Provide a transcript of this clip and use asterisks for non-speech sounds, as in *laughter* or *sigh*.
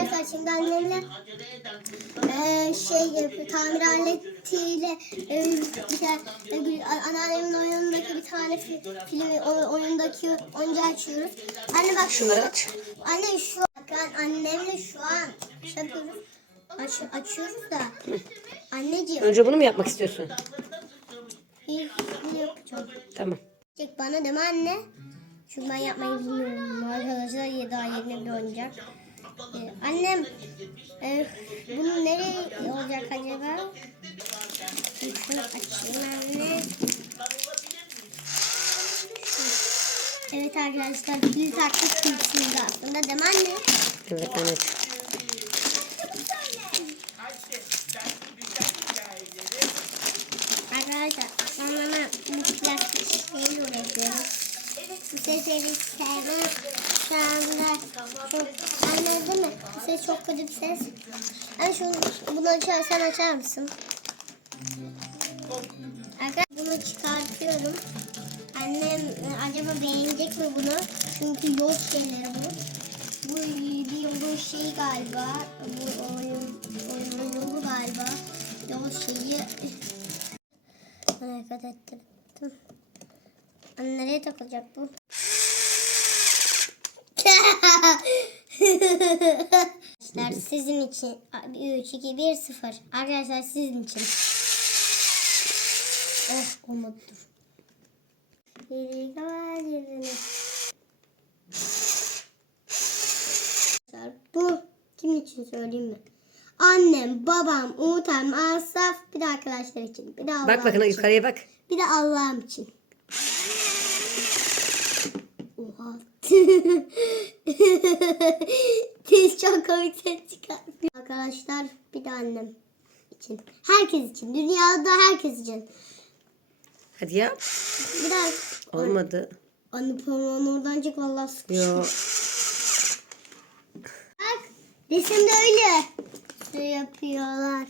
Arkadaşlar şimdi annemle eee şey tamir aletiyle eee, bir anneannemin oyunundaki bir tane fi- filmi o- oyundaki oyuncağı açıyoruz. Anne bak Şunları aç. Anne şu an annemle şu an şey yapıyoruz. Aç, açıyoruz da. Anneciğim Önce bunu mu yapmak istiyorsun? ilk ne yapacağım? Tamam. Çek bana deme anne. Çünkü ben yapmayı bilmiyorum. Arkadaşlar daha yeni bir oyuncak. Ee, annem e, bunu nereye olacak acaba? Şunu açayım anne. Evet arkadaşlar pil taktık pilsiniz aslında değil mi anne? Evet anneciğim. Arkadaşlar sonra bu plastik şeyle uğraşıyorum. Bu sesleri sevmem. Şu anda çok anladın mı? Ses çok kötü bir ses. Hani şunu bunu açar, sen açar mısın? Arkadaşlar bunu çıkartıyorum. Annem acaba beğenecek mi bunu? Çünkü yok şeyleri bu. Bu bir şeyi galiba. Bu oyun, oyunun yolu galiba. Yol şeyi. Hareket ettirdim. Nereye takılacak bu? Arkadaşlar sizin için 3, 2, 1, 0. Arkadaşlar sizin için. Oh olmadı dur. Bu kimin için söyleyeyim mi? Annem, babam, Umut abim, Asaf, bir de arkadaşlar için. Bir de Allah'ım Bak bakın için. yukarıya bak. Bir de Allah'ım için. Oha. *laughs* Ses çıkartıyor. Arkadaşlar bir de annem için. Herkes için. Dünyada herkes için. Hadi yap. Bir daha. Olmadı. Anne parmağını oradan çek vallahi sıkıştı. Yo. Bak resimde öyle. Şey yapıyorlar.